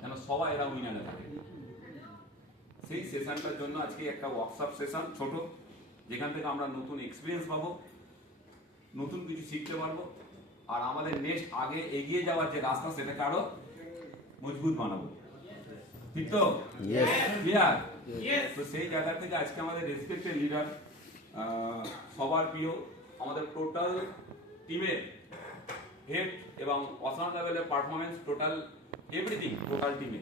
যেন সবাই এরা উইনারে থাকে। সেই সেশনটার জন্য আজকে একটা ওয়ার্কশপ সেশন ছোট, যেখান থেকে আমরা নতুন এক্সপিরিয়েন্স পাবো, নতুন কিছু শিখতে পারবো, আর আমাদের নেক্সট আগে এগিয়ে যাওয়ার যে রাস্তা সেটাকে আরো মজবুত বানাবো। ঠিক তো? ক্লিয়ার? তো সেই জায়গা থেকে আজকে আমাদের রেসপেক্টেড লিডার, সবার প্রিয়, আমাদের টোটাল টিমের হেড এবং অসাধারণ লেভেলের পারফরমেন্স, টোটাল এভরিথিং টোটাল টিমে।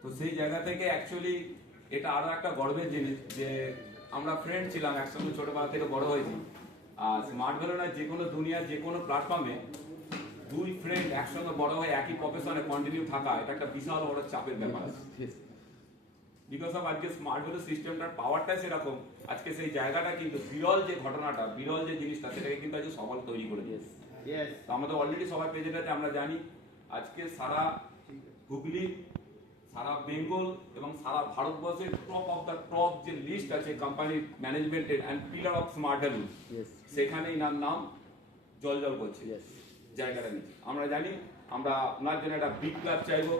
তো সেই জায়গা থেকে অ্যাকচুয়ালি এটা আরো একটা গর্বের জিনিস যে আমরা ফ্রেন্ড ছিলাম, একসঙ্গে ছোটবেলা থেকে বড় হয়েছি। আর স্মার্ট ভ্যালু না, যে কোনো দুনিয়ার যে কোনো প্ল্যাটফর্মে দুই ফ্রেন্ড একসঙ্গে বড় হয়ে একই প্রফেশনে কন্টিনিউ থাকা, এটা একটা বিশাল বড় চাপের ব্যাপার। বিকজ অফ আজকে স্মার্ট ভ্যালু সিস্টেমটার পাওয়ারটাই সেরকম, আজকে সেই জায়গাটা কিন্তু বিরল যে ঘটনাটা, বিরল যে জিনিসটা, সেটাকে কিন্তু আজকে সবাই তৈরি করে দিয়েছে। তো আমাদের অলরেডি সবাই প্রেজেন্ট, আমরা জানি আজকে সারা হুগলি, সারা বেঙ্গল এবং সারা ভারতবর্ষের টপ অফ দ্য টপ যে লিস্ট আছে কোম্পানির ম্যানেজমেন্টের and pillar of smart value, সেখানে এনার নাম জল করছে জায়গাটা নিয়ে। আমরা জানি আমরা ওনার জন্য একটা বিগ ক্লাব চাইবো।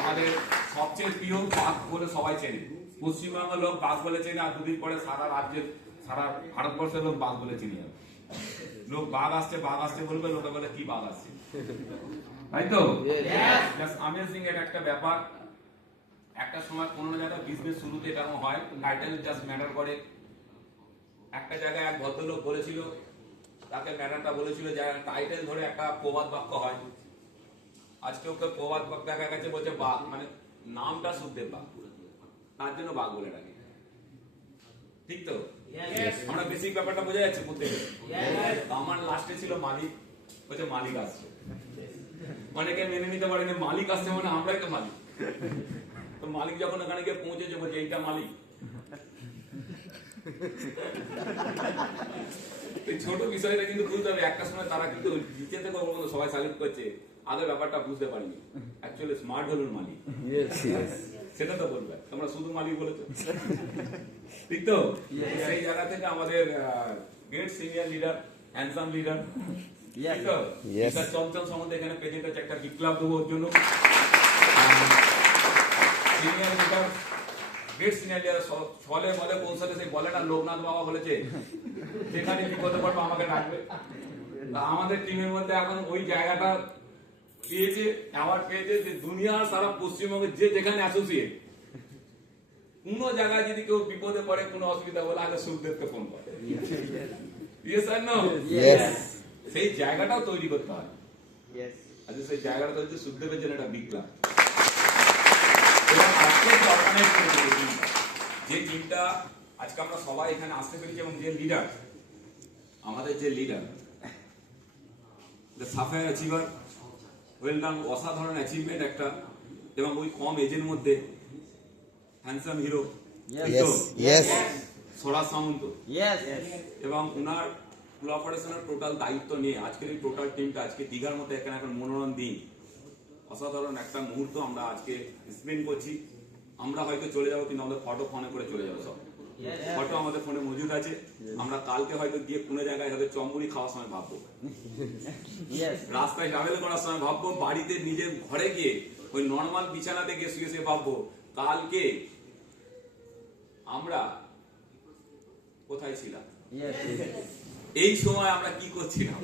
আমাদের সবচেয়ে প্রিয় বাঘ বলে সবাই চেনে, পশ্চিমবঙ্গের লোক বাঘ বলে চেনে, আর দুদিন পরে সারা রাজ্যের, সারা ভারতবর্ষের লোক বাঘ বলে চিনি। লোক বাঘ আসছে বলবে, লোকে বলে কি বাঘ আসছে, তাই তো? আমেজিং একটা ব্যাপার। একটা সময় কোনো জায়গায় বিজনেস শুরুতে এরকম হয়, টাইটেল জাস্ট ম্যাটার করে। একটা জায়গায় এক ভদ্রলোক বলেছিল, তাকে ম্যাটারটা বলেছিল যে টাইটেল ধরে একটা প্রবাদ বাক্য হয়। আজকে ওকে প্রবাদ বাক্য দেখা গেছে, বলছে বাঘ, মানে নামটা শুদ্ধের বাঘ, তার জন্য বাঘ বলে ডাকে। ঠিক তো? আমরা বেসিক ব্যাপারটা বোঝা যাচ্ছে প্রত্যেকে। আমার লাস্টে ছিল মালিক, বলছে মালিক আসছে। অনেকে মেনে নিতে পারেনি মালিক আসছে মানে আমরাই তো মালিক। তো মালিক যখন ওখানে গিয়ে পৌঁছেছে, বলছে এইটা মালিক। ছোট বিষয়টা কিন্তু বুঝতে হবে, একটা সময় তারা কিন্তু নিচে থেকে সবাই সালিট করছে, আগে ব্যাপারটা বুঝতে পারিনি অ্যাকচুয়ালি স্মার্ট ভ্যালুর মালিক। সেটা তো বলবে, তোমরা শুধু মালিক বলেছো, ঠিক তো? সেই জায়গা থেকে আমাদের great senior leader, handsome leader, ঠিক তো? চঞ্চল সম্বন্ধে এখানে প্রেজেন্ট আছে, একটা বিপ্লব দেবো ওর জন্য। Senior leader, great senior leader, ছলে বলে কৌশলে, সেই বলেটা লোকনাথ বাবা বলেছে, যেখানে বিপদে পড়বো আমাকে ডাকবে। আমাদের টিমের মধ্যে এখন ওই জায়গাটা পেয়েছে, অ্যাওয়ার্ড পেয়েছে, যে দুনিয়া সারা পশ্চিমবঙ্গের যে যেখানে অ্যাসোসিয়েট, কোন জায়গায় যদি কেউ বিপদে পড়ে, কোনো অসুবিধা বলে, আগে সুখদেবকে ফোন করে। সেই জায়গাটাও তৈরি করতে হয়। আচ্ছা, সেই জায়গাটা তৈরি সুখদেবের জন্য একটা বিগ ক্লাব। যে টিমটা আজকে আমরা সবাই এখানে আসতে পেরেছি, এবং যে লিডার, আমাদের যে leader, Sapphire achiever, well done, অসাধারণ অ্যাচিভমেন্ট একটা, এবং ওই কম এজের মধ্যে হ্যান্ডসাম হিরো সরাজ সামন্ত, এবং উনার ফুল অপারেশনের টোটাল দায়িত্ব নিয়ে আজকের এই টোটাল টিমটা আজকে দীঘার মধ্যে এখানে এখন মনোরম দিন, অসাধারণ একটা মুহূর্ত আমরা আজকে স্পেন্ড করছি। আমরা হয়তো চলে যাবো, কিন্তু আমাদের ফটো ফোনে করে চলে যাবো, সব ফটো আমাদের ফোনে মজুদ আছে। আমরা কালকে হয়তো গিয়ে কোনো জায়গায় হয়তো চম্বুরি খাওয়ার সময় ভাববো, রাস্তায় ট্রাভেল করার সময় ভাববো, বাড়িতে নিজের ঘরে গিয়ে ওই নর্মাল বিছানাতে গিয়ে শুয়ে শুয়ে ভাববো, কালকে আমরা কোথায় ছিলাম, এই সময় আমরা কি করছিলাম।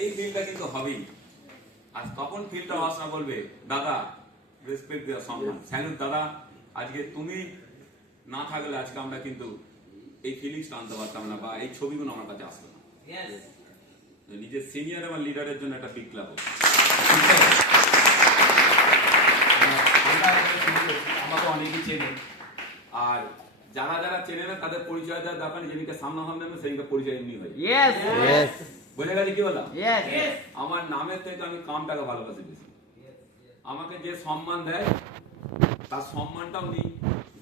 এই ফিলটা কিন্তু হবেই। আর তখন ফিলটা হওয়ার সময় বলবে, দাদা রেসপেক্ট দেওয়া, সম্মান, স্যালুট দাদা, আজকে তুমি না থাকলে আজকে আমরা কিন্তু এই ফিলিংসটা আনতে পারতাম না, বা এই ছবিগুলো আমার কাছে আসতো না। নিজের সিনিয়র এবং লিডারের জন্য একটা বিগ ক্লাব। আমাকে অনেকেই চেনে, আর যারা যারা চেনে না তাদের পরিচয় দেওয়ার দরকার নেই, যেদিকে সামনাসামনি হবে সেদিকে পরিচয় এমনি হয়। বোঝা গেছে কি বললাম? আমার নামের থেকে আমি কামটাকে ভালোবাসি বেশি। আমাকে যে সম্মান দেয় তার সম্মানটাও নেই,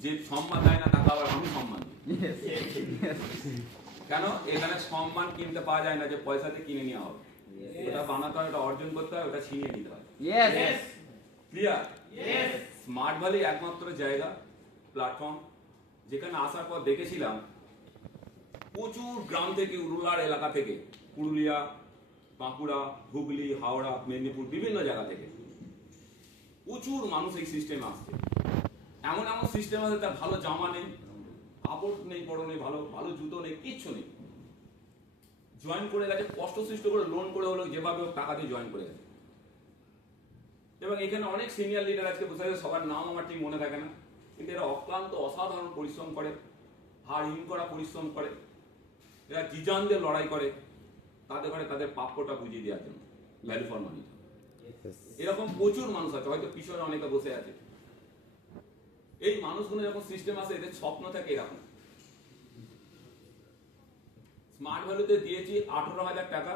যে সম্মান দেয় না তাকে আবার আমি সম্মান দিই। কেন? এখানে সম্মান কিনতে পাওয়া যায় না, যে পয়সাতে কিনে নেওয়া হবে। ওটা বানাতে হয়, ওটা অর্জন করতে হয়, ওটা ছিনিয়ে নিতে হয়। ক্লিয়ার? স্মার্ট ভ্যালি একমাত্র জায়গা, প্ল্যাটফর্ম, যেখানে আসার পর দেখেছিলাম প্রচুর গ্রাম থেকে, রুরাল এলাকা থেকে, পুরুলিয়া, বাঁকুড়া, হুগলি, হাওড়া, মেদিনীপুর, বিভিন্ন জায়গা থেকে প্রচুর মানুষ এই সিস্টেমে আসছে। এমন এমন সিস্টেম আছে, তার ভালো জামা নেই, কাপড় নেই, পরনে ভালো ভালো জুতো নেই, কিচ্ছু নেই, জয়েন করে গেছে, কষ্ট সৃষ্ট করে লোন করে হলো যেভাবে হোক টাকা দিয়ে জয়েন করে গেছে। এবং এখানে অনেক সিনিয়র লিডার আজকে বসে আছে, সবার নাম আমার ঠিক মনে থাকে না, কিন্তু এরা অক্লান্ত অসাধারণ পরিশ্রম করে, হাড় হিম করা পরিশ্রম করে, এরা জিজানদের লড়াই করে তাদের ঘরে তাদের প্রাপ্যটা বুঝিয়ে দেওয়ার জন্য, ভ্যালু ফর মানি। এরকম প্রচুর মানুষ আছে, হয়তো পিছনে অনেকে বসে আছে। এই মানুষগুলো যখন সিস্টেম আসে, এদের স্বপ্ন থাকে এরকম। স্মার্ট ভ্যালুতে দিয়েছি 18,000 টাকা,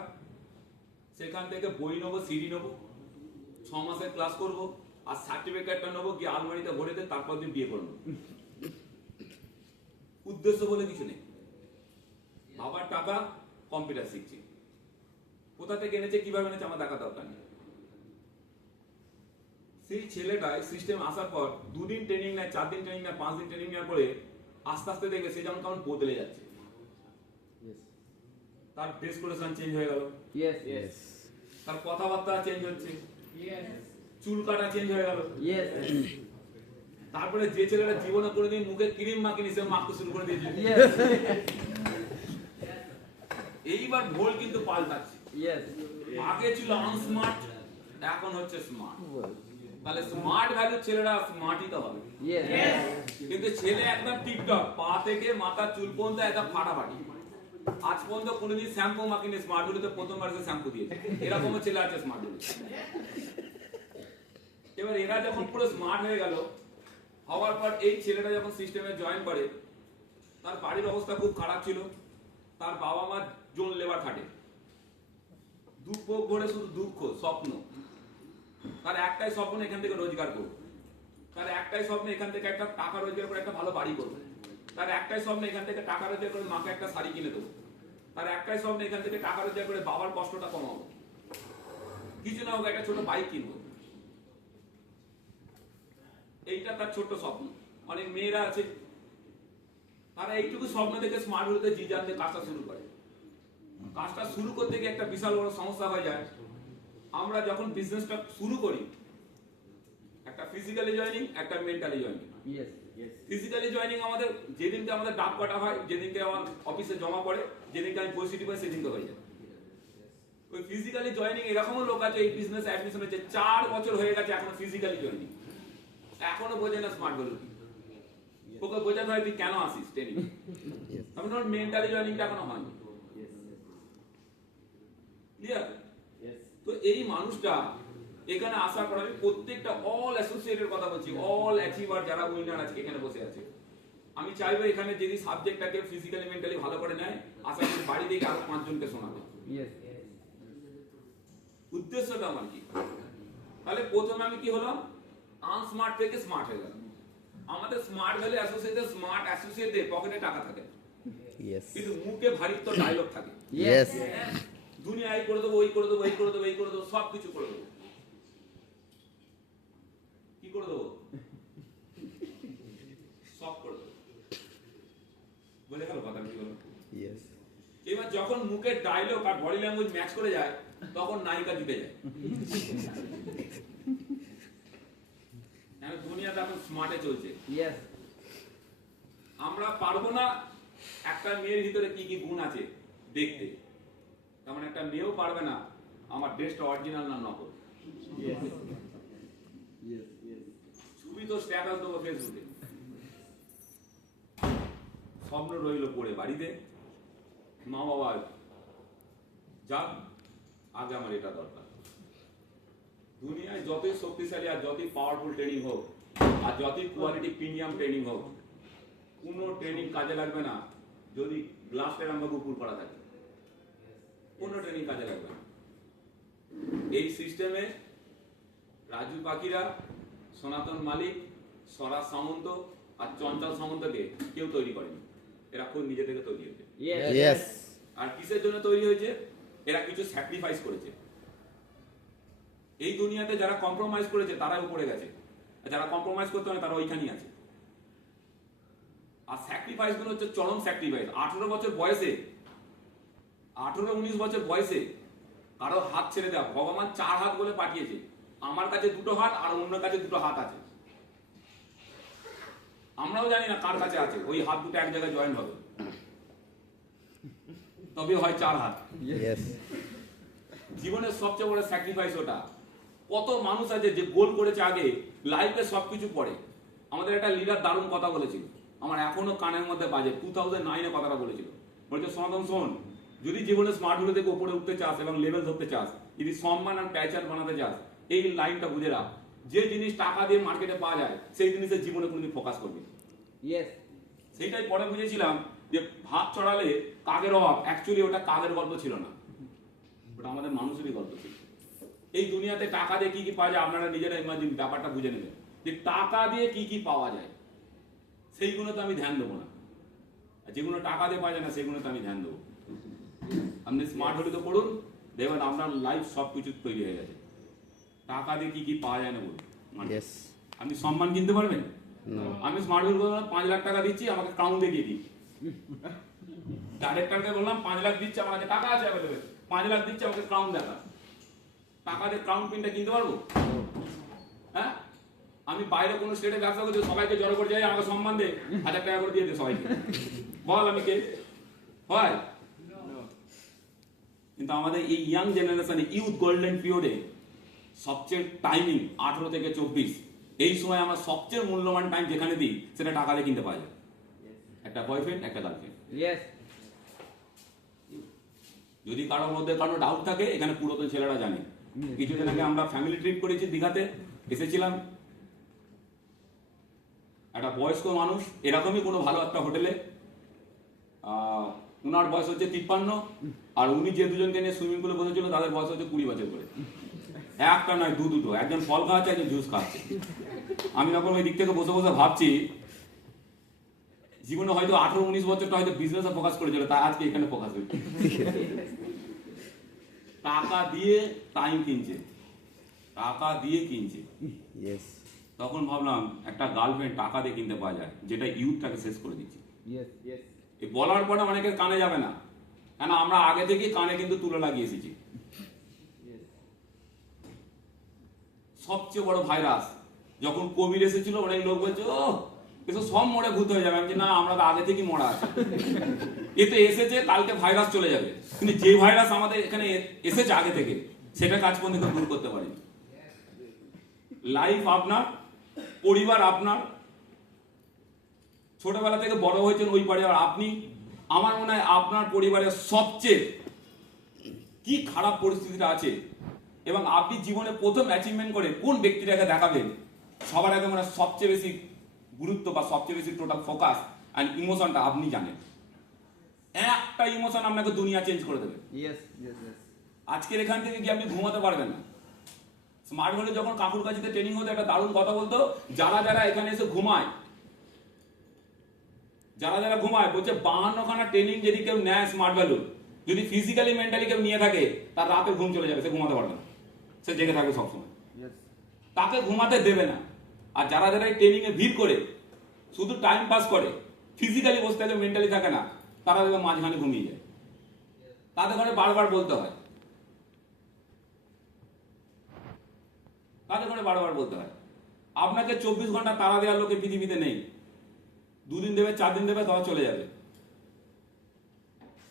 সেখান থেকে বই নেবো, সিডি নেবো, 6 মাসের ক্লাস করবো, আর সার্টিফিকেটটা নেবো, গিয়ে আলমারিতে ভরে দিয়ে তারপর দিন বিয়ে করবো। উদ্দেশ্য বলে কিছু নেই, বাবার টাকা, কম্পিউটার শিখছি, কোথা থেকে এনেছে, কিভাবে এনেছে আমার দেখা দরকার নেই। সেই ছেলেটা সিস্টেম আসার পর 2 দিন ট্রেনিং নেয়, 4 দিন ট্রেনিং নেয়, 5 দিন ট্রেনিং নেওয়ার পরে আস্তে আস্তে দেখবে সে যেমন কেমন বদলে যাচ্ছে। তার ড্রেস কোডেশন চেঞ্জ হয়ে গেল, তার কথাবার্তা চেঞ্জ হচ্ছে, চুল কাটা চেঞ্জ হয়ে গেল। তারপরে যে ছেলেটা জীবনে কোনোদিন মুখে ক্রিম মাখিনি, সে মাখতে শুরু করে দিয়েছে। এইবার ভোল কিন্তু পাল্টাচ্ছে। আগে ছিল আনস্মার্ট, এখন হচ্ছে স্মার্ট। তাহলে স্মার্ট ভ্যালু ছেলেরা স্মার্টই তো হবে। কিন্তু ছেলে একদম টিপটপ, পা থেকে মাথা চুল পর্যন্ত একদম ফাটাফাটি, আজ পর্যন্ত কোনোদিন শ্যাম্পু মাখিনি, স্মার্ট ভ্যালুতে প্রথমবার সে শ্যাম্পু দিয়েছে। এরকমও ছেলে আছে স্মার্ট ভ্যালু। এবার এরা যখন পুরো স্মার্ট হয়ে গেল, হওয়ার পর এই ছেলেটা যখন সিস্টেমে জয়েন করে, তার বাড়ির অবস্থা খুব খারাপ ছিল, তার বাবা মা জোন লেবার খাটে, দুঃখ ভরে শুধু দুঃখ, স্বপ্ন, তার একটাই স্বপ্ন এখান থেকে রোজগার করবো, তার একটাই স্বপ্ন এখান থেকে একটা টাকা রোজগার করে একটা ভালো বাড়ি করবো, তার একটাই স্বপ্ন এখান থেকে টাকা রোজগার করে মাকে একটা শাড়ি কিনে দেবো, তার একটাই স্বপ্ন এখান থেকে টাকা রোজগার করে বাবার কষ্টটা কমাবো, কিছু না হোক একটা ছোট বাইক কিনবো। এইটা তার ছোট্ট স্বপ্ন। অনেক মেয়েরা আছে, তারা এইটুকু স্বপ্ন থেকে স্মার্ট হতে জি জানতে কাজটা শুরু করে। কাজটা শুরু করতে গিয়ে একটা বিশাল বড় সমস্যা হয়ে যায়। আমরা যখন বিজনেসটা শুরু করি, একটা ফিজিক্যালি জয়েনিং, একটা মেন্টালি জয়েনিং। ফিজিক্যালি জয়েনিং আমাদের যেদিনকে আমাদের ডাক কাটা হয়, যেদিনকে আমার অফিসে জমা পড়ে, যেদিনকে আমি পরিস্থিতি পাই, সেদিনকে হয়ে যায়। ওই ফিজিক্যালি জয়েনিং এরকমও লোক আছে, এই বিজনেস অ্যাডমিশন হচ্ছে 4 বছর হয়ে গেছে, এখনো ফিজিক্যালি জয়েনিং, এখনো বোঝে না স্মার্ট ভ্যালু কি। ওকে বোঝাতে হয় তুই কেন আসিস ট্রেনিং, আমি তোর মেন্টালি জয়েনিংটা এখনো হয়নি। ক্লিয়ার? তো এই মানুষটা এখানে আসার পর, আমি প্রত্যেকটা অল অ্যাসোসিয়েটের কথা বলছি, অল অ্যাচিভার যারা উইনার আজকে এখানে বসে আছে, আমি চাইবো এখানে যদি সাবজেক্টটাকে ফিজিক্যালি মেন্টালি ভালো করে নেয়, আশা করি বাড়ি থেকে আরো 5 জনকে শোনাবে। উদ্দেশ্যটা আমার কি? তাহলে প্রথমে আমি কি হলাম, আনস্মার্ট থেকে স্মার্ট হয়ে গেলাম। আমাদের স্মার্ট ভ্যালু অ্যাসোসিয়েটের স্মার্ট অ্যাসোসিয়েটদের পকেটে টাকা থাকে, কিন্তু মুখে ভারিত্ব ডায়লগ থাকে। দুনিয়ায় করে দেবো, ওই করে দেবো, এই করে দেবো, এই করে দেবো, সব কিছু করে দেবো। কি করে দেবো? সব করে দেবো। বলে গেল কথা, কি বলো? এবার যখন মুখের ডায়লগ আর বডি ল্যাঙ্গুয়েজ ম্যাচ করে যায়, তখন নায়িকা জুটে যায়। দুনিয়াটা এখন স্মার্টে চলছে। আমরা পারবো না একটা মেয়ের ভিতরে কি কি গুণ আছে দেখতে, তেমন একটা মেয়েও পারবে না আমার ড্রেসটা অরিজিনাল না নকল। ছবি তো স্ট্যাটাস দেবো ফেসবুকে, স্বপ্ন রইল পড়ে বাড়িতে, মা বাবা যাক, আগে আমার এটা দরকার। দুনিয়ায় যতই শক্তিশালী আর যতই পাওয়ারফুল ট্রেনিং হোক, আর যতই কোয়ালিটি প্রিমিয়াম ট্রেনিং হোক, কোনো ট্রেনিং কাজে লাগবে না যদি গ্লাসের আমরা উপর করা থাকে। কোনো ট্রেনিং কাজে লাগবে না। এই সিস্টেমে রাজু পাখিরা, সনাতন মালিক, স্বরাজ সামন্ত আর চঞ্চল সামন্তকে কেউ তৈরি করেনি, এরা খুব নিজে থেকে তৈরি হয়েছে। আর কিসের জন্য তৈরি হয়েছে? এরা কিছু স্যাক্রিফাইস করেছে। এই দুনিয়াতে যারা কম্প্রোমাইজ করেছে তারা উপরে গেছে, আর যারা কম্প্রোমাইজ করতে হয় তারা ওইখানেই আছে। আর স্যাক্রিফাইস গুলো হচ্ছে চরম স্যাক্রিফাইস। 18 বছর বয়সে, 18-19 বছর বয়সে কারো হাত ছেড়ে দেওয়া। ভগবান 4 হাত বলে পাঠিয়েছে, আমার কাছে 2টো হাত আর অন্য কাছে 2টো হাত আছে। আমরাও জানি না কার কাছে আছে, ওই হাত দুটো এক জায়গায় জয়েন হবে, তবে হয় 4 হাত। জীবনের সবচেয়ে বড় স্যাক্রিফাইস ওটা। কত মানুষ আছে যে গোল করেছে আগে, লাইফে সবকিছু পড়ে। আমাদের একটা লিডার দারুণ কথা বলেছিল, আমার এখনো কানের মধ্যে বাজে। 2009-এ কথাটা বলেছিল, বলছে সনাতন শোন, যদি জীবনে স্মার্ট হলে থেকে উপরে উঠতে চাস এবং লেভেল ধরতে চাস, যদি সম্মান আর প্যাচার বানাতে চাস, এই লাইনটা বুঝে রাখ, যে জিনিস টাকা দিয়ে মার্কেটে পাওয়া যায় সেই জিনিসের জীবনে কোনোদিন ফোকাস করবি। সেইটাই পরে বুঝেছিলাম যে ভাত চড়ালে কাকের অভাব, অ্যাকচুয়ালি ওটা কাকের গল্প ছিল না, ওটা আমাদের মানুষেরই গল্প ছিল। এই দুনিয়াতে টাকা দিয়ে কি কি পাওয়া যায় আপনারা নিজেরা ইমাজিন ব্যাপারটা বুঝে নেবেন, যে টাকা দিয়ে কি কি পাওয়া যায় সেইগুলো তো আমি ধ্যান দেবো না, আর যেগুলো টাকা দিয়ে পাওয়া যায় না সেগুলো তো আমি ধ্যান দেবো। আপনি স্মার্ট হলে তো পড়ুন, দেখবেন আপনার লাইফ সব কিছু তৈরি হয়ে গেছে। টাকা দিয়ে কি কি পাওয়া যায় না বলুন, আপনি সম্মান কিনতে পারবেন? আমি স্মার্ট হলে 5 লাখ টাকা দিচ্ছি, আমাকে ক্রাউন দেখিয়ে দিই। ডাইরেক্টরকে বললাম 5 লাখ দিচ্ছে, আমার কাছে টাকা আছে অ্যাভেলেবেল, 5 লাখ দিচ্ছে, আমাকে ক্রাউন দেখা। টাকা দিয়ে ক্রাউন পিনটা কিনতে পারবো? হ্যাঁ, আমি বাইরে কোনো স্টেটে ব্যবসা করছি, সবাইকে জড়ো করে যাই, আমাকে সম্মান দে, 1000 টাকা করে দিয়ে দে সবাইকে, বল আমি কে? হয়? কিন্তু আমাদের এই ইয়াং জেনারেশনে, ইউথ গোল্ডেন পিরিয়ডে সবচেয়ে টাইমিং 18 থেকে 24, এই সময় আমার সবচেয়ে মূল্যবান টাইম যেখানে দিই, সেটা টাকা দিয়ে কিনতে পাওয়া যায়। একটা বয়ফ্রেন্ড, একটা গার্লফ্রেন্ড। যদি কারোর মধ্যে কারো ডাউট থাকে, এখানে পুরাতন ছেলেরা জানে। কিছুদিন আগে আমরা ফ্যামিলি ট্রিপ করেছি, দীঘাতে এসেছিলাম। একটা বয়স্ক মানুষ এরকমই কোনো ভালো একটা হোটেলে, উনার বয়স হচ্ছে 53, আর উনি যে দুজনকে নিয়ে সুইমিং পুলে বসেছিল তাদের বয়স হচ্ছে 20 বছর করে। একটা নয়, দুটো, একজন ফল খাওয়াচ্ছে, একজন জুস খাচ্ছে। আমি যখন ওই দিক থেকে বসে বসে ভাবছি, জীবনে হয়তো 18-19 বছরটা হয়তো বিজনেসে ফোকাস করেছিল, তা আজকে এখানে ফোকাস হয়েছে। টাকা দিয়ে টাইম কিনছে, টাকা দিয়ে কিনছে। তখন ভাবলাম একটা গার্লফ্রেন্ড টাকা দিয়ে কিনতে পাওয়া যায়, যেটা ইউথটাকে শেষ করে দিচ্ছে। এই বলার পরে অনেকের কানে যাবে না, কেন আমরা আগে থেকে কানে কিন্তু তুলে লাগিয়ে এসেছি। সবচেয়ে বড় ভাইরাস যখন কোভিড এসেছিল, অনেক লোক বলছে ও এসব সব মরে ভূত হয়ে যাবে। আমি না, আমরা তো আগে থেকেই মরা আছে, এতে এসেছে, কালকে ভাইরাস চলে যাবে। কিন্তু যে ভাইরাস আমাদের এখানে এসেছে আগে থেকে, সেটা কাজ পর্যন্ত দূর করতে পারিনি। লাইফ আপনার, পরিবার আপনার, ছোটবেলা থেকে বড় হয়েছেন ওই পরিবার আপনি। আমার মনে হয় আপনার পরিবারের সবচেয়ে কি খারাপ পরিস্থিতিটা আছে, এবং আপনি জীবনে প্রথম অ্যাচিভমেন্ট করে কোন ব্যক্তিটাকে দেখাবেন, সবার আগে মানে সবচেয়ে বেশি গুরুত্ব বা সবচেয়ে বেশি টোটাল ফোকাস অ্যান্ড ইমোশনটা আপনি জানেন। একটা ইমোশন আপনাকে দুনিয়া চেঞ্জ করে দেবে। আজকের এখান থেকে গিয়ে আপনি ঘুমাতে পারবেন না। স্মার্ট হলে যখন কাকুর কাছে ট্রেনিং হতো, একটা দারুণ কথা বলতো, যারা যারা এখানে এসে ঘুমায়, যারা যারা ঘুমায়, বলছে 52খানা ট্রেনিং যদি কেউ নেয় স্মার্ট ভ্যালু, যদি ফিজিক্যালি মেন্টালি কেউ নিয়ে থাকে, তার রাতে ঘুম চলে যাবে, সে ঘুমাতে পারবে না, সে জেগে থাকবে সবসময়, তাকে ঘুমাতে দেবে না। আর যারা যারা এই ট্রেনিং এ ভিড় করে শুধু টাইম পাস করে, ফিজিক্যালি বসে থাকে, মেন্টালি থাকে না, তারা দেখবে মাঝখানে ঘুমিয়ে যায়। তাদের ঘরে বারবার বলতে হয়, তাদের ঘরে বারবার বলতে হয়। আপনাকে 24 ঘন্টা তারা দেওয়ার লোকে পৃথিবীতে নেই। 2 দিন দেবে, 4 দিন দেবে, তারা চলে যাবে,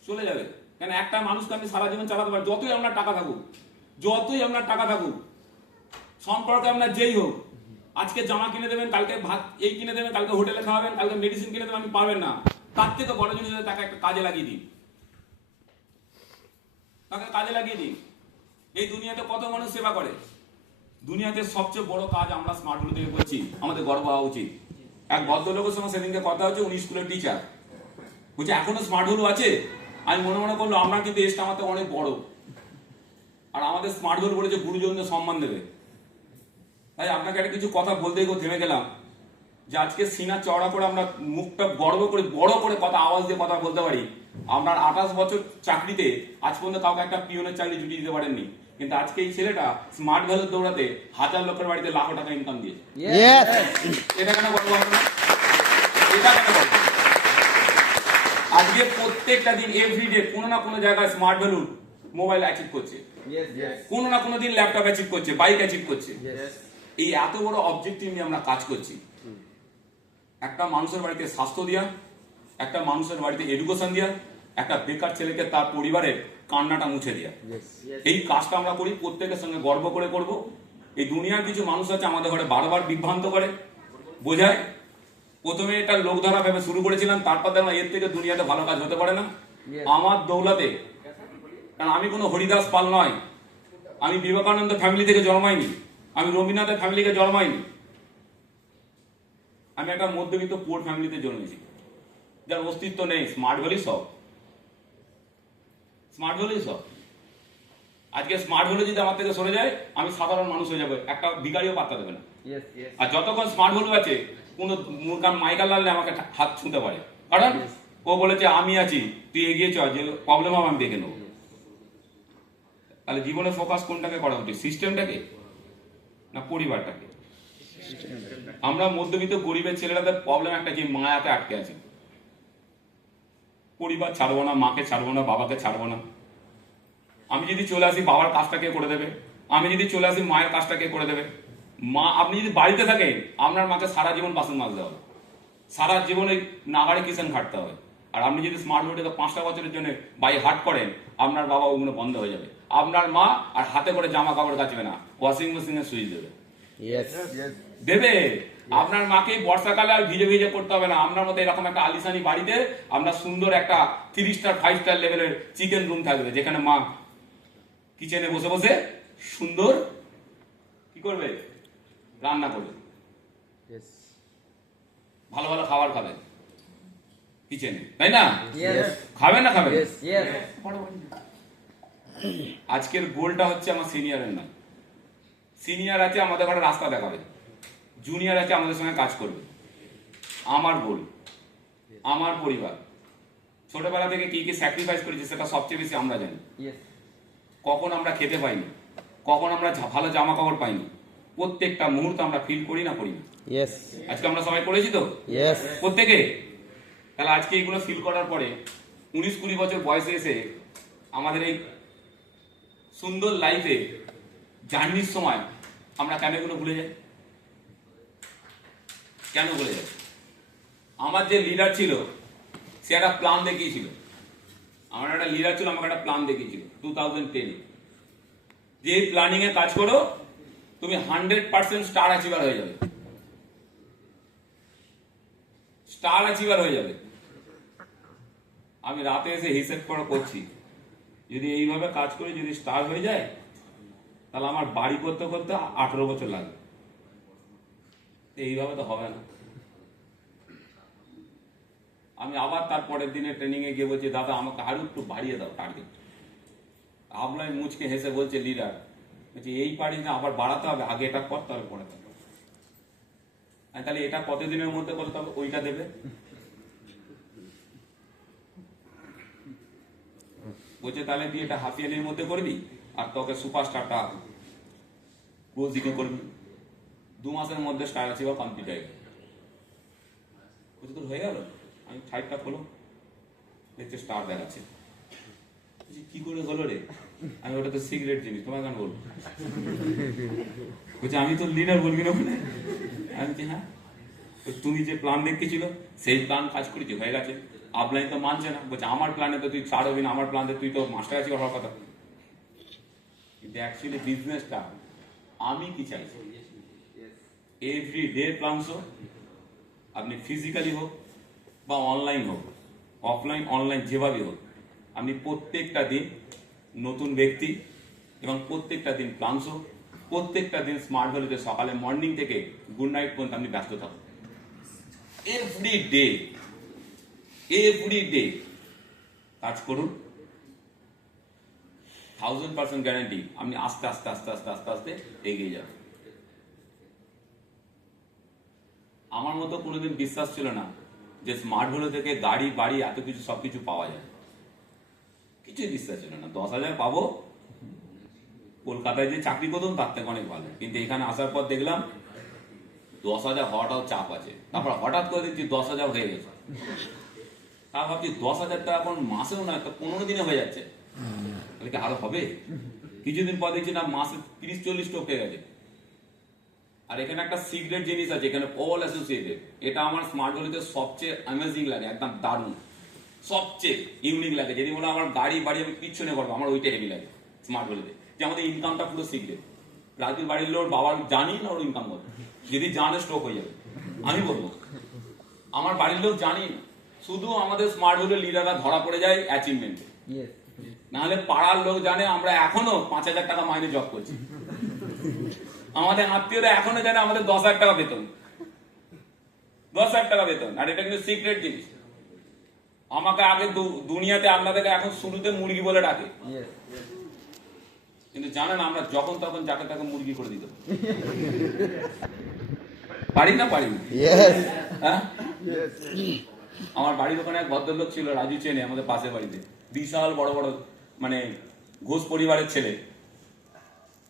চলে যাবে। কেন একটা মানুষকে আপনি সারা জীবন চালাতে পারেন, যতই আপনার টাকা থাকুক, যতই আপনার টাকা থাকুক, সম্পর্কে আপনার যেই হোক, আজকে জামা কিনে দেবেন, কালকে ভাত এই কিনে দেবেন, কালকে হোটেলে খাওয়াবেন, কালকে মেডিসিন কিনে দেবেন, আপনি পারবেন না। তার থেকে বড় জিনিস তাকে একটা কাজে লাগিয়ে দিন, তাকে কাজে লাগিয়ে দিন। এই দুনিয়াতে কত মানুষ সেবা করে। দুনিয়াতে সবচেয়ে বড় কাজ আমরা স্মার্ট হল থেকে করছি, আমাদের গর্ব হওয়া উচিত। এক ভদ্রলোকের সঙ্গে সেদিনকে কথা হচ্ছে, উনি স্কুলের টিচার, বলছে এখনো স্মার্ট হল আছে। আমি মনে মনে করলো আমরা কিন্তু এসটা আমাদের অনেক বড়, আর আমাদের স্মার্ট হল বলেছে গুরুজনদের সম্মান দেবে। তাই আপনাকে একটা কিছু কথা বলতেই থেমে গেলাম, যে আজকে সিনা চওড়া করে আমরা মুখটা গর্ব করে বড় করে কথা আওয়াজ দিয়ে কথা বলতে পারি। আপনার 28 বছর চাকরিতে আজ পর্যন্ত কাউকে একটা পিওনের চাকরি জুটিয়ে দিতে পারেননি, কিন্তু আজকে এই ছেলেটা স্মার্ট ভ্যালু দৌড়াতে 1000 লোকের বাড়িতে লাখো টাকা ইনকাম দিয়েছে। এটা কেন গর্ব আপনার? এটা কেন গর্ব? আজকে প্রত্যেকটা দিন এভরিডে কোনো না কোনো জায়গায় স্মার্ট ভ্যালু মোবাইল অ্যাচিভ করছে, কোনো না কোনো দিন ল্যাপটপ অ্যাচিভ করছে, বাইক অ্যাচিভ করছে। এই এত বড় অবজেক্টিভ নিয়ে আমরা কাজ করছি। একটা মানুষের বাড়িতে স্বাস্থ্য দিয়া, একটা মানুষের বাড়িতে এডুকেশন দিয়া, একটা বেকার ছেলেকে তার পরিবারের কান্নাটা মুছে দিয়া। এই কাজটা আমরা করি, প্রত্যেকের সঙ্গে গর্ব করে করব। এই দুনিয়ার কিছু মানুষ আছে আমাদের ঘরে বারবার বিভ্রান্ত করে বোঝায়। প্রথমে এটা লোকধারা ভেবে শুরু করেছিলাম, তারপর দেখলাম এর থেকে দুনিয়াতে ভালো কাজ হতে পারে না। আমার দৌলতে, কারণ আমি কোনো হরিদাস পাল নয়, আমি বিবেকানন্দ ফ্যামিলি থেকে জন্মাইনি, আমি রবীন্দ্রনাথের ফ্যামিলিকে জন্মাইনি, আমি একটা মধ্যবিত্ত পোর ফ্যামিলিতে জন্মেছি, যার অস্তিত্ব নেই। স্মার্ট ভ্যালি সব, স্মার্ট ভ্যালি সব। আজকে স্মার্ট ভ্যালু যদি আমার থেকে সরে যায়, আমি সাধারণ মানুষ হয়ে যাবো, একটা ভিখারিও পাত্তা দেবে না। আর যতক্ষণ স্মার্ট ভ্যালু আছে, কোন মাইকাল লাল আমাকে হাত ছুঁতে পারে, কারণ ও বলেছে আমি আছি, তুই এগিয়ে চ, যে প্রবলেম হবে আমি দেখে নেবো। তাহলে জীবনে ফোকাস কোনটাকে করা উচিত, সিস্টেমটাকে না পরিবারটাকে? আমরা মধ্যবিত্ত গরিবের ছেলেরাদের প্রবলেম একটা, যে মায়াতে আটকে আছে। পরিবার ছাড়বো না, মাকে ছাড়বো না, বাবাকে ছাড়বো না। আমি যদি চলে আসি, বাবার কাজটা কে করে দেবে? আমি যদি চলে আসি, মায়ের কাজটা কে করে দেবে? মা, আপনি যদি বাড়িতে থাকেন, আপনার মাকে সারা জীবন বাসন মাজতে হবে, সারা জীবন ওই নাগাড়ে কিষান খাটতে হবে। আর আপনি যদি স্মার্ট বোর্ডে 5টা বছরের জন্য বাই হাট করেন, আপনার বাবা ওগুলো বন্ধ হয়ে যাবে। আপনার মা আর হাতে করে জামা কাপড় কাচবে না, ওয়াশিং মেশিনে সুইচ দেবে। দেবে। আপনার মাকে বর্ষাকালে আর ভিজে ভিজে করতে হবে না। আপনার মতো এরকম একটা আলিশানি বাড়িতে আপনার সুন্দর একটা 3 স্টার 5 স্টার লেভেলের চিকেন রুম থাকবে, যেখানে মা কিচেনে বসে বসে সুন্দর কি করবে, রান্না করবে, ভালো ভালো খাবার খাবে কিচেনে, তাই না? খাবে না খাবে? আজকের গোলটা হচ্ছে আমার সিনিয়রের নয়। সিনিয়র আছে আমাদের ঘরে রাস্তা দেখাবে, জুনিয়র আছে আমাদের সঙ্গে কাজ করবে। আমার গোল, আমার পরিবার ছোটবেলা থেকে কি কি স্যাক্রিফাইস করেছে সেটা সবচেয়ে বেশি আমরা জানি। কখন আমরা খেতে পাইনি, কখন আমরা ভালো জামা কাপড় পাইনি, প্রত্যেকটা মুহূর্ত আমরা ফিল করি না করি না? আজকে আমরা সবাই করেছি তো প্রত্যেকে। তাহলে আজকে এইগুলো ফিল করার পরে 19-20 বছর বয়সে এসে আমাদের এই সুন্দর লাইফে জার্নির সময় আমরা কেন এগুলো ভুলে যাই? কেন ভুলে যাই? আমার যে লিডার ছিল, সে একটা প্ল্যান দেখিয়েছিল। আমার একটা লিডার ছিল, আমাকে একটা প্ল্যান দেখিয়েছিল 2010, যে প্ল্যানিং এ কাজ করো, তুমি 100% স্টার অ্যাচিভার হয়ে যাবে, স্টার অ্যাচিভার হয়ে যাবে। আমি রাতে এসে হিসেব করে করছি, যদি এইভাবে কাজ করি, যদি স্টার হয়ে যায়, তাহলে আমার বাড়ি করতে করতে 18 বছর লাগবে। এইভাবে তো হবে না। আমি আবার তার পরের দিনে ট্রেনিং এ গিয়ে বলছি, দাদা আমাকে আরো একটু বাড়িয়ে দাও টার্গেট। আপনার মুচকে হেসে বলছে লিডার, বলছি এই পারি না, আবার বাড়াতে হবে, আগে এটা করতে হবে, পরে হবে। তাহলে এটা কতদিনের মধ্যে করতে হবে? ওইটা দেবে। বলছে তাহলে তুই এটা হাফ ইয়ারের মধ্যে করবি, আর তোকে সুপারস্টারটা রোজ দিকে করবি। 2 মাসের মধ্যে স্টার অ্যাচিভার কমপ্লিট হয়ে গেল। বলছে তোর হয়ে গেল? আমি সাইডটা খোলো, দেখছে স্টার দেখাচ্ছে। কি করে হলো রে? আমি ওটা তো সিক্রেট জিনিস, তোমার কেন বলবো? বলছে আমি তো লিডার, বলবি না বলে। আমি বলছি হ্যাঁ, তুমি যে প্ল্যান দেখতেছিল সেই প্ল্যান কাজ করেছি, হয়ে গেছে। আপলাইন তো মানছে না, বলছে আমার প্ল্যানে তো তুই স্টার হবি না, আমার প্ল্যানে তুই তো মাস্টার অ্যাচিভার হওয়ার কথা। কিন্তু অ্যাকচুয়ালি বিজনেসটা আমি কি চাইছি, এভরি ডে প্ল্যানস হোক, আপনি ফিজিক্যালি হোক বা অনলাইন হোক, অফলাইন অনলাইন যেভাবে হোক, আপনি প্রত্যেকটা দিন নতুন ব্যক্তি এবং প্রত্যেকটা দিন প্ল্যানস হোক, প্রত্যেকটা দিন স্মার্ট ভ্যালুতে সকালে মর্নিং থেকে গুড নাইট পর্যন্ত আপনি ব্যস্ত থাকুন। এভরি ডে কাজ করুন। 1000% গ্যারান্টি আপনি আস্তে আস্তে আস্তে আস্তে আস্তে আস্তে এগিয়ে যাবেন। আমার মতো কোনোদিন বিশ্বাস ছিল না যে স্মার্ট ভ্যালু থেকে গাড়ি বাড়ি এত কিছু সবকিছু পাওয়া যায়, কিছুই বিশ্বাস ছিল না। 10,000 পাবো, কলকাতায় যে চাকরি করতাম তার থেকে অনেক ভালো। কিন্তু এখানে আসার পর দেখলাম 10,000 হওয়াটাও চাপ আছে। তারপর হঠাৎ করে দেখছি 10,000 হয়ে গেছে। তা ভাবছি 10,000 টাকা এখন মাসেও না, তো 15 দিনে হয়ে যাচ্ছে, তাহলে কি আরো হবে? কিছুদিন পর দেখছি না মাসে 30-40 টোপ হয়ে গেছে। আর এখানে একটা সিক্রেট জিনিস আছে, এখানে অল অ্যাসোসিয়েটেড। এটা আমার স্মার্ট ভ্যালিতে সবচেয়ে অ্যামেজিং লাগে, একদম দারুণ, সবচেয়ে ইউনিক লাগে। যদি বলে আমার গাড়ি বাড়ি আমি কিচ্ছু নেই করবো, আমার ওইটা হেভি লাগে স্মার্ট ভ্যালিতে, যে আমাদের ইনকামটা পুরো সিক্রেট। রাজুর বাড়ির লোক বাবার জানি না ওর ইনকাম কত, যদি জানে স্ট্রোক হয়ে যাবে। আমি বলবো আমার বাড়ির লোক জানি না, শুধু আমাদের স্মার্ট ভ্যালির লিডাররা ধরা পড়ে যায় অ্যাচিভমেন্টে। নাহলে পাড়ার লোক জানে আমরা এখনো 5,000 টাকা মাইনে জব করছি। আমাদের আত্মীয়রা এখনো জানে আমাদের 10,000 টাকা বেতন, 10,000 টাকা বেতন। আর এটা কিন্তু সিক্রেট জিনিস। আমাকে আগে দুনিয়াতে আপনাদেরকে এখন শুরুতে মুরগি বলে ডাকে, কিন্তু জানেন আমরা যখন তখন যাকে তাকে মুরগি করে দিত। পারি না? পারি না? হ্যাঁ, আমার বাড়ির ওখানে এক ভদ্রলোক ছিল, রাজু চেনে, আমাদের পাশের বাড়িতে, বিশাল বড় বড় মানে ঘোষ পরিবারের ছেলে।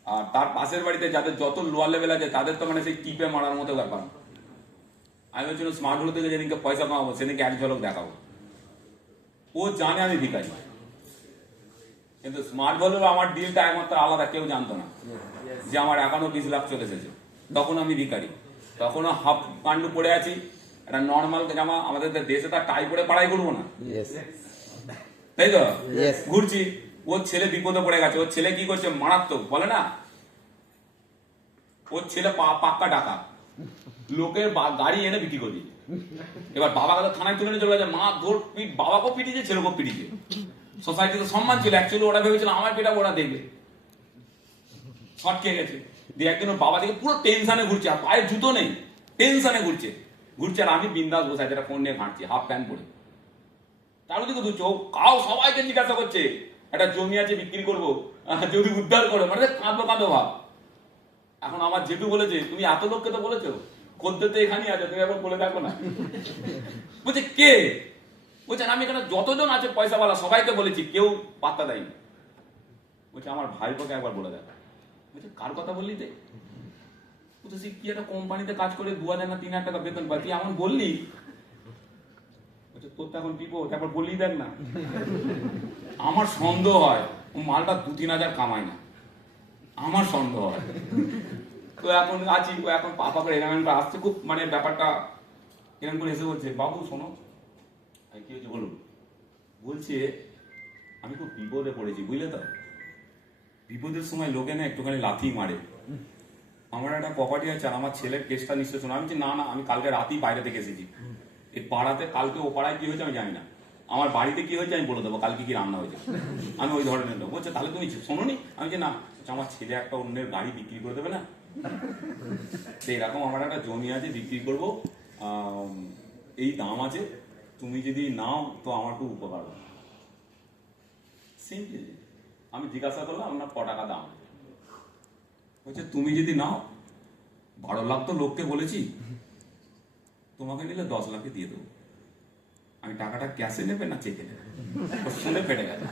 আর তার পাশের বাড়িতে যাদের যত লোয়ার লেভেল আছে তাদের তো মানে সেই টিপে মারার মতো ব্যাপার। আমি বলছিল স্মার্ট হলো থেকে যেদিনকে পয়সা পাবো সেদিনকে এক ঝলক দেখাবো। ও জানে আমি ভিখারি, কিন্তু স্মার্ট হলো আমার ডিলটা একমাত্র আলাদা, কেউ জানতো না যে আমার এখনো 20 লাখ চলে এসেছে। তখন আমি ভিখারি, তখনও হাফ পান্ডু পড়ে আছি, একটা নর্মাল জামা। আমাদের দেশে তার টাই পরে পাড়াই করবো না, তাই তো? ঘুরছি, ওর ছেলে বিপদে পড়ে গেছে। ওর ছেলে কি করছে মারাত্মক, বলে না, ওর ছেলে পাক্কা টাকা লোকের গাড়ি এনে বিক্রি করে দিই। এবার বাবাকে তো থানায় তুলে নিয়ে চলে গেছে, মা ধর পিট, বাবাকেও পিটিছে ছেলেকেও পিটিছে। সোসাইটিতে সম্মান ছিল, অ্যাকচুয়ালি ওরা ভেবেছিল আমার পেটা ওরা দেখবে, শর্ট খেয়ে গেছে। দিয়ে একদিন ওর বাবা দিকে পুরো টেনশনে ঘুরছে, আর পায়ে জুতো নেই, টেনশনে ঘুরছে। আর আমি বিন্দাস বসে একটা ফোন নিয়ে ঘাঁটছি, হাফ প্যান্ট পরে। তার দিকে দুটো কাউ সবাইকে জিজ্ঞাসা করছে একটা জমি আছে বিক্রি করবো, যদি উদ্ধার করো, মানে কাঁদো কাঁদো ভাব। এখন আমার জেঠু বলেছে তুমি এত লোককে তো বলেছো, খদ্দের তো এখানেই আছে, তুমি এখন বলে দেখো না। বলছে কে? বলছেন আমি এখানে যতজন আছে পয়সাওয়ালা সবাইকে বলেছি, কেউ পাত্তা দেয়নি। বলছে আমার ভাইপোকে একবার বলে দেখো। বলছে কার কথা বললি রে? বলছে সে কি একটা কোম্পানিতে কাজ করে 2,000 না 3,000 টাকা বেতন পাচ্ছি, এমন বললি? বলছে তোর তো এখন বিপদ, একবার বললি দেখ না। আমার সন্দেহ হয় ও মালটা 2-3 হাজার কামায় না, আমার সন্দেহ হয়। তো এখন আছি, ও এখন পাপা করে এরকম আসছে, খুব মানে ব্যাপারটা এরকম করে এসে বলছে বাবু শোনো। কি হয়েছে বলুন? বলছে আমি খুব বিপদে পড়েছি, বুঝলে তো। বিপদের সময় লোকে না একটুখানি লাথি মারে। আমার একটা প্রপার্টি আছে, আর আমার ছেলের কেসটা নিশ্চয় শোনো। আমি না না, আমি কালকে রাতেই বাইরে থেকে এসেছি। এই পাড়াতে কালকে ও পাড়ায় কি হয়েছে আমি জানি না, আমার বাড়িতে কি হয়েছে আমি বলে দেবো কালকে কি রান্না হয়েছে। আমি ওই ধরনের লোক। বলছে তাহলে তুমি শোনোনি? আমি যে না, আমার ছেলে একটা অন্যের গাড়ি বিক্রি করে দেবে না, এরকম আমার একটা জমি আছে বিক্রি করবো, এই দাম আছে, তুমি যদি নাও তো আমার খুব উপকার হবে। সিম্পল। আমি জিজ্ঞাসা করলাম আপনার ক টাকা দাম? বলছে তুমি যদি নাও 12 লাখ তো লোককে বলেছি, তোমাকে নিলে 10 লাখে দিয়ে দেবো। আমি টাকাটা ক্যাশে নেবে না চেকে নেবে? শুনে ফেটে গেছে।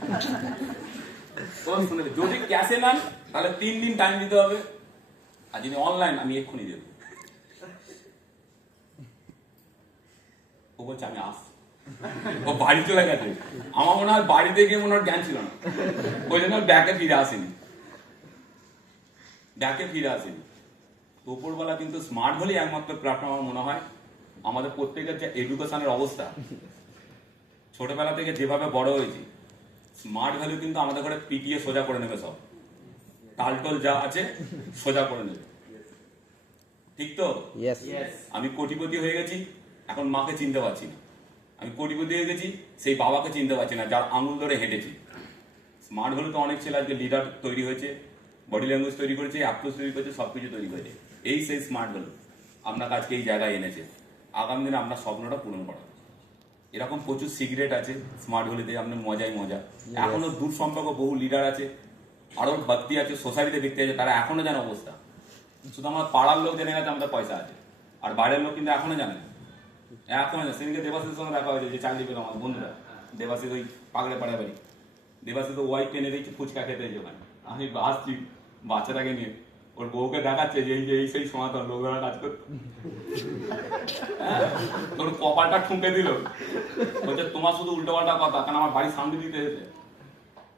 যদি ক্যাশে নেন তাহলে 3 দিন টাইম দিতে হবে, আর যদি অনলাইন আমি এক্ষুনি দেবো। ও বলছে আমি আসছি। ও বাড়ি চলে গেছে। আমার মনে হয় বাড়িতে গিয়ে মনে হয় জ্ঞান ছিল না, ওই জন্য ব্যাকে ফিরে আসেনি। উপরবেলা কিন্তু স্মার্ট হলেই একমাত্র প্ল্যাটফর্ম আমার মনে হয়। আমাদের প্রত্যেকের যে এডুকেশনের অবস্থা, ছোটবেলা থেকে যেভাবে বড় হয়েছি, স্মার্ট ভ্যালু কিন্তু আমাদের ঘরে পিটিয়ে সোজা করে নেবে, সব টালটোল যা আছে সোজা করে নেবে। ঠিক তো? আমি কোটিপতি হয়ে গেছি, এখন মাকে চিনতে পারছি না। আমি কোটিপতি হয়ে গেছি, সেই বাবাকে চিনতে পারছি না যার আঙুল ধরে হেঁটেছি। স্মার্ট ভ্যালু তো অনেক ছেলে আজকে লিডার তৈরি হয়েছে, বডি ল্যাঙ্গুয়েজ তৈরি করেছে, অ্যাপ্রোচ তৈরি করেছে, সবকিছু তৈরি করেছে। এই সেই স্মার্ট ভ্যালু আপনাকে আজকে এই জায়গায় এনেছে। আগামী দিনে আপনার স্বপ্নটা পূরণ করা। এরকম প্রচুর সিগারেট আছে স্মার্ট ভ্যালিতে, আপনার মজাই মজা। এখনো দূর সম্পর্ক বহু লিডার আছে, আরো ভক্তি আছে, সোসাইটিতে ব্যক্তি আছে, তারা এখনো জানে অবস্থা। শুধু আমার পাড়ার লোক জেনে গেছে আমাদের পয়সা আছে, আর বাইরের লোক কিন্তু এখনো জানে না। এখনো জানে। সেদিনকে দেবাশিসের সঙ্গে দেখা হয়েছে, যে চাকরি পেল আমার বন্ধুরা, দেবাশিস ওই পাগড়ে পাড়া বাড়ি। দেবাশিস ওয়াইফ টেনে দিয়েছে ফুচকা খেতে, ওখানে আমি আসছি বাচ্চাটাকে নিয়ে। ওর বউকে দেখাচ্ছে যে এই সেই সনাতন লোকরা কাজ করতো, তোর কপালটা ঠুকে দিল, বলছে তোমার শুধু উল্টো পাল্টা কথা, কারণ আমার বাড়ির সামনে দিতে এসে।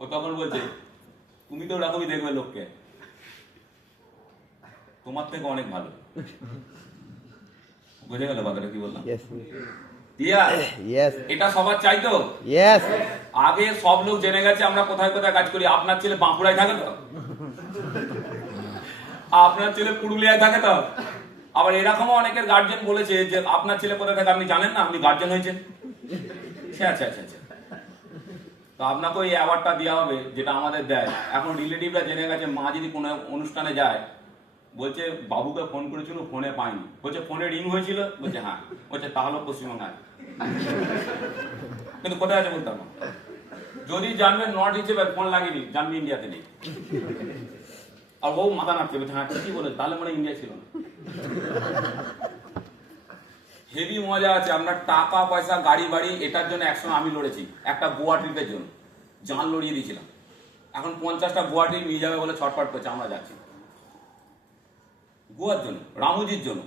ও তখন বলছে তুমি তো ওরকমই দেখবে লোককে, তোমার থেকে অনেক ভালো। বুঝে গেল কথাটা কি বললাম? এটা সবার চাইতো। আগে সব লোক জেনে গেছে আমরা কোথায় কোথায় কাজ করি। আপনার ছেলে বাঁকুড়ায় থাকে তো, আপনার ছেলে পুরুলিয়ায় থাকে তো। আবার এরকমও অনেকের গার্জেন বলেছে যে আপনার ছেলে কোথায় থাকে আপনি জানেন না, আপনি গার্জেন হয়েছেন। আচ্ছা আচ্ছা আচ্ছা, তো আপনাকে ওই অ্যাওয়ার্ডটা দেওয়া হবে যেটা আমাদের দেয়। এখন রিলেটিভরা জেনে গেছে, মা যদি কোনো অনুষ্ঠানে যায় বলছে বাবুকে ফোন করেছিল, ফোনে পাইনি, বলছে ফোনে রিং হয়েছিল, বলছে হ্যাঁ, বলছে তাহলে পশ্চিমবঙ্গে, কিন্তু কোথায় আছে বলতে হবে। যদি জানবেন নট রিচেবল, ফোন লাগেনি, জানবে ইন্ডিয়াতে নেই। আর ও মাথা নাড়ছে, বলছে হ্যাঁ ঠিকই বলে, তাহলে মানে ইন্ডিয়া ছিল না। হেভি মজা আছে। আপনার টাকা পয়সা গাড়ি বাড়ি এটার জন্য একসময় আমি লড়েছি, একটা গোয়া ট্রিপের জন্য জান লড়িয়ে দিয়েছিলাম। এখন 50টা গোয়া ট্রিপ নিয়ে যাবে বলে ছটফট করছে, আমরা যাচ্ছি গোয়ার জন্য, রামুজির জন্য।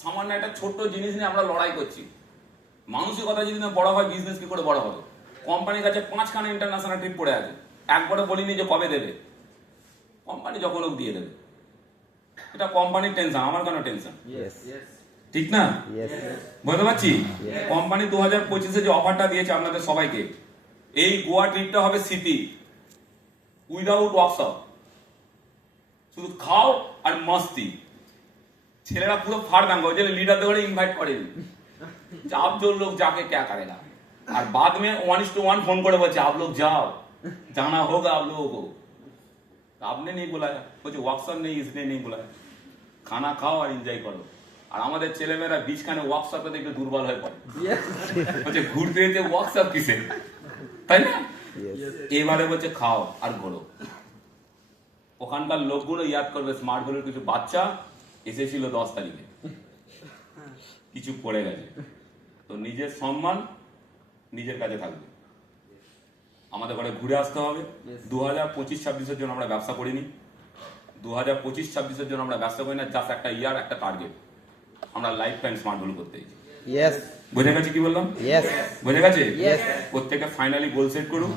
সামান্য একটা ছোট্ট জিনিস নিয়ে আমরা লড়াই করছি। মানসিকতা যদি না বড় হয়, বিজনেস কি করে বড় হবে? কোম্পানির কাছে 5খানা ইন্টারন্যাশনাল ট্রিপ পড়ে আছে, একবারও বলিনি যে কবে দেবে, কোম্পানি যখন হোক দিয়ে দেবে। এটা কোম্পানির টেনশন, আমার কেন টেনশন? ঠিক না? বুঝতে পারছি। কোম্পানি 2025-এ যে অফারটা দিয়েছে আপনাদের সবাইকে, এই গোয়া ট্রিপটা হবে স্মৃতি, উইদাউট ওয়ার্কশপ, শুধু খাও আর মস্তি। ছেলেরা পুরো ফার দাঙ্গ, ওই যে লিডারদের করে ইনভাইট করেনি, आप जो लोग जाके क्या करेगा, और बाद में 1:1 फोन করে বলছে आप लोग जाओ, जाना होगा आप लोगों को। आपने नहीं बुलाया, कुछ वर्कशॉप नहीं, इसने नहीं बुलाया। खाना खाओ और एंजॉय करो। আর আমাদের ছেলেমেয়েরা বিচখানে ওয়ার্কশপে দেখে দুর্বল হয়ে পড়ে, বলছে ঘুরতে যেতে ওয়ার্কশপ কিসে, তাই না? এবারে বলছে খাও আর ঘোরো। ওখানকার লোকগুলো ইয়াদ করবে, স্মার্ট ভ্যালির কিছু বাচ্চা এসেছিল 10 তারিখে, কিছু পড়ে গেছে। তো নিজের সম্মান নিজের কাছে থাকবে। আমাদের ঘরে ঘুরে আসতে হবে। 2025-26-এর জন্য আমরা ব্যবসা করিনি, 2025-26-এর জন্য আমরা ব্যবসা করি না, জাস্ট একটা ইয়ার, একটা টার্গেট। আমরা লাইফ টাইম স্মার্ট ভ্যালু করতে চাইছি। বুঝে গেছে কি বললাম? বুঝে গেছে? প্রত্যেকে ফাইনালি গোল সেট করুন।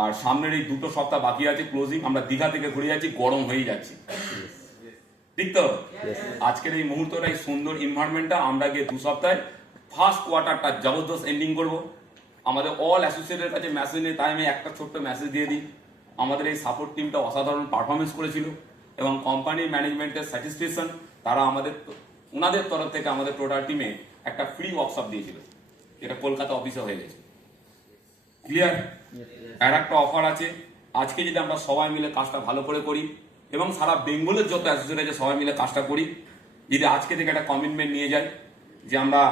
আর সামনের এই 2 সপ্তাহ বাকি আছে ক্লোজিং, আমরা দীঘা থেকে ঘুরে যাচ্ছি, গরম হয়ে যাচ্ছি, ঠিক তো? আজকের এই মুহূর্তটা, এই সুন্দর এনভায়রনমেন্টটা, আমরা গিয়ে 2 সপ্তাহে ফার্স্ট কোয়ার্টারটা জবরদস্ত এন্ডিং করব। আমাদের অল অ্যাসোসিয়েটের কাছে মেসেজ নেই, তাই আমি একটা ছোট্ট মেসেজ দিয়ে দিই। আমাদের এই সাপোর্ট টিমটা অসাধারণ পারফরমেন্স করেছিল এবং কোম্পানির ম্যানেজমেন্টের স্যাটিসফ্যাকশন, তারা ওনাদের তরফ থেকে আমাদের টোটাল টিমে একটা ফ্রি ওয়ার্কশপ দিয়েছিল, যেটা কলকাতা অফিসে হয়ে গেছে। ক্লিয়ার? আর একটা অফার আছে, আজকে যদি আমরা সবাই মিলে কাজটা ভালো করে করি এবং সারা বেঙ্গলের যত অ্যাসোসিয়েট আছে সবাই মিলে কাজটা করি, যদি আজকে থেকে একটা কমিটমেন্ট নিয়ে যাই যে আমরা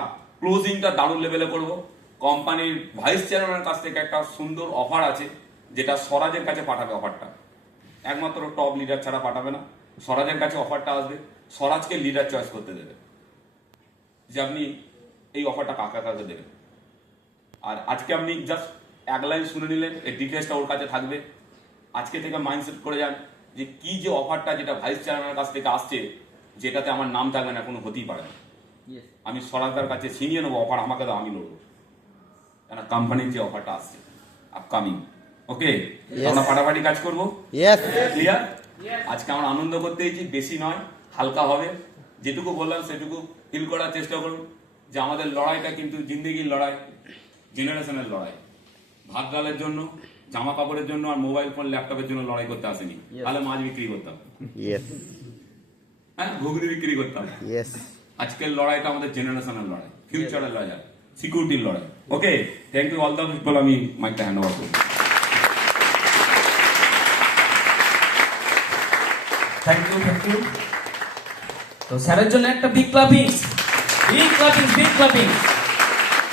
ক্লোজিংটা দারুণ লেভেলে করব। কোম্পানির ভাইস চেয়ারম্যানের কাছ থেকে একটা সুন্দর অফার আছে, যেটা স্বরাজের কাছে পাঠাবে। অফারটা একমাত্র টপ লিডার ছাড়া পাঠাবে না, স্বরাজের কাছে অফারটা আসবে। স্বরাজকে লিডার চয়েস করতে দেবে যে আপনি এই অফারটা কাকে কাকে দেবেন। আর আজকে আপনি জাস্ট 1 লাইন শুনে নিলেন, এই ডিটেলসটা ওর কাছে থাকবে। আজকে থেকে মাইন্ডসেট করে যান যে কি যে অফারটা, যেটা ভাইস চেয়ারম্যানের কাছ থেকে আসছে, যেটাতে আমার নাম থাকবে না, কোনো হতেই পারে না। আমি স্বরাজদার কাছে ছিনিয়ে নেবো অফার, আমাকে দাও, আমি লড়বো, কেন কোম্পানির যে অফারটা আসছে আপকামিং। ওকে, আমরা ফাটাফাটি কাজ করবো। ক্লিয়ার? আজকে আমরা আনন্দ করতে এসেছি, বেশি নয়, হালকা হবে। যেটুকু বললাম সেটুকু ফিল করার চেষ্টা করুন যে আমাদের লড়াইটা কিন্তু জিন্দেগির লড়াই, জেনারেশনের লড়াই। ভাত ডালের জন্য, জামা কাপড়ের জন্য আর মোবাইল ফোন ল্যাপটপের জন্য লড়াই করতে আসেনি। তাহলে মাছ বিক্রি করতাম, হ্যাঁ, ঘুগনি বিক্রি করতাম। আজকের লড়াইটা আমাদের জেনারেশনের লড়াই, ফিউচারের লড়াই, সিকিউরিটির লড়াই। Okay, thank you all the people. আমি মাইকটা হ্যান্ড ওভার করব। Thank you. তো স্যারের জন্য একটা big clapping, big clapping, big clapping.